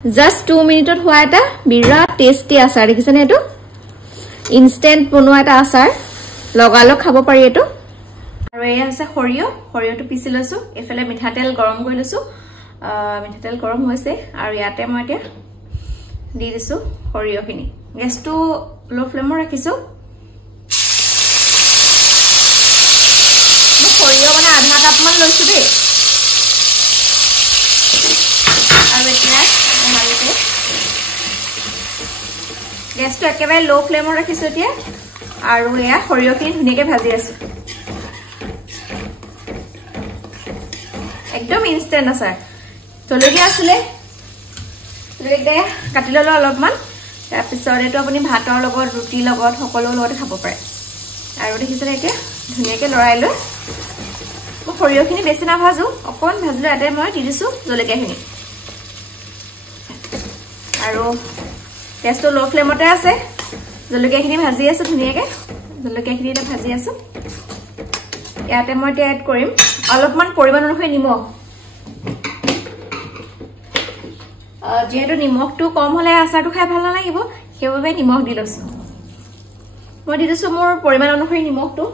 Just 2 minutes হোৱা এটা বিৰাট tasty আচাৰ দেখিছেনে এটো ইনস্ট্যান্ট বনোৱা এটা আচাৰ লগালগ খাব পাৰি এটো আৰু এই আছে সৰিয়টো পিছি লৈছো এফালে মিঠাতেল গৰম কৰি লৈছো মিঠাতেল গৰম হৈছে আৰু ইয়াতে মই এতিয়া দি দিছো সৰিয়খিনি গেছটো লো ফ্লেমত ৰাখিছো মই সৰিয় মানে আধা কাপ মান লৈছো দেই আৰু এতিয়া গেছটো একেবাৰে লো ফ্লেমত ৰাখিছো এতিয়া আৰু এয়া সৰিয়খিনি ধুনিয়াকৈ ভাজি আছো একদম ইনস্ট্যান্ট আচাৰ জলকীয়া আছিলে জলকীয়া কাটি ললো অলপমান তাৰ পিছত এটো আপুনি ভাতৰ লগত ৰুটি লগত সকলো লগত খাব পাৰে আৰু দেখিছেনে এতিয়া ধুনিয়াকৈ লৰাই লৈ মই সৰিয়খিনি বেছি না ভাজো অকন ভাজিলে এতে মই দি দিছো জলকীয়াখিনি আৰু গেছটো লো ফ্লেমতে আছে জলকীয়াখিনি ভাজি আছো ধুনিয়াকৈ জলকীয়াখিনি এটা ভাজি আছো ইয়াতে মই এতিয়া এড কৰিম অলপমান পৰিমাণ অনুসৰি নিমখ যেহেতু নিমখটো কম হলে আচাৰটো খাই ভাল নালাগিব সেইবাবে নিমখ দি লৈছো মই দি দিছো মোৰ পৰিমাণ অনুসৰি নিমখটো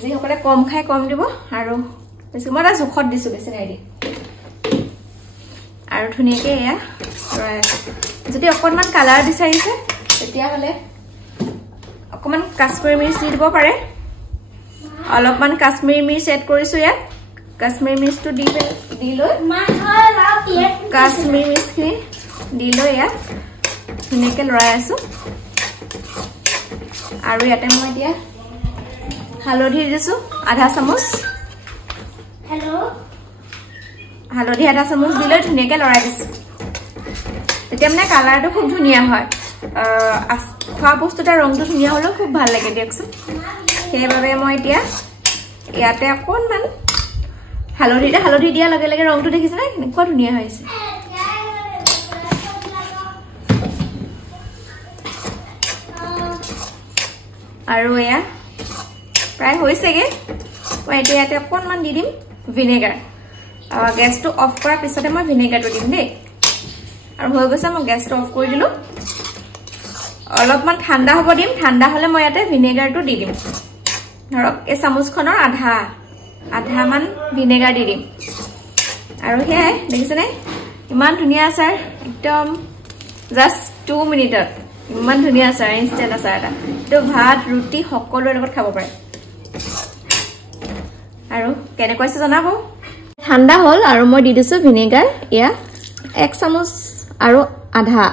যিসকলে কম খাই কম দিব আৰু বেছি মই এটা জোখত দিছো বেছি নাই দি আৰু ধুনিয়াকৈ এয়া লৰাই আছো যদি অকনমান কালাৰ বিচাৰিছে তেতিয়া হলে অকমান কাশ্মীৰী মিৰ্চ দি দিব পাৰে অলপমান কাশ্মীৰী মিৰ্চ এড কৰিছো ইয়াত কাশ্মীৰী মিৰ্চটো দি লৈ কাশ্মীৰী মিৰ্চখিনি দি লৈ ইয়াত ধুনীয়াকৈ লৰাই আছো আৰু ইয়াতে মই এতিয়া হালধি দিছো আধা চামুচ হালধি আধা চামুচ দি লৈ ধুনীয়াকৈ লৰাই দিছো তেতিয়া মানে কালাৰটো খুব ধুনীয়া হয় খোৱা বস্তুটা ৰংটো ধুনীয়া হলেও খুব ভাল লাগে দিয়কচোন সেইবাবে মই এতিয়া ইয়াতে অকণমান হালধি দিয়া লগে লগে ৰংটো দেখিছে না কেনেকুৱা ধুনীয়া হৈছে আৰু এয়া প্ৰায় হৈছেগে মই এতিয়া ইয়াতে অকণমান দি দিম ভিনেগাৰ গেছটো অফ কৰাৰ পিছতে মই ভিনেগাৰটো দিম দেই আৰু হৈ গৈছে মই গেছটো অফ কৰি দিলো অলপমান ঠাণ্ডা হ'ব দিম ঠাণ্ডা হলে মই ইয়াতে ভিনেগাৰটো দি দিম ধৰক এই চামুচখনৰ আধা মান ভিনেগাৰ দি দিম আৰু হেয়াই দেখিছেনে ইমান ধুনীয়া আচাৰ একদম জাষ্ট 2 মিনিটত ইমান ধুনীয়া আচাৰ ইনস্ট্যান্ট আচাৰ এটা তো ভাত ৰুটি সকলোৰে লগত খাব পাৰে আৰু কেনেকৈ আছে জনাব ঠাণ্ডা হল আৰু মই দি দিছো ভিনেগাৰ এয়া 1 চামুচ আৰু আধা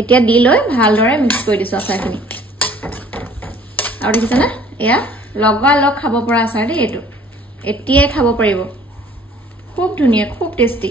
এতিয়া দি লৈ ভালদৰে মিক্স কৰি দিছো আচাৰখিনি আৰু দেখিছেনে এয়া লগালগ খাব পৰা আচাৰ দেই এইটো এতিয়াই খাব পাৰিব খুব ধুনীয়া খুব টেষ্টি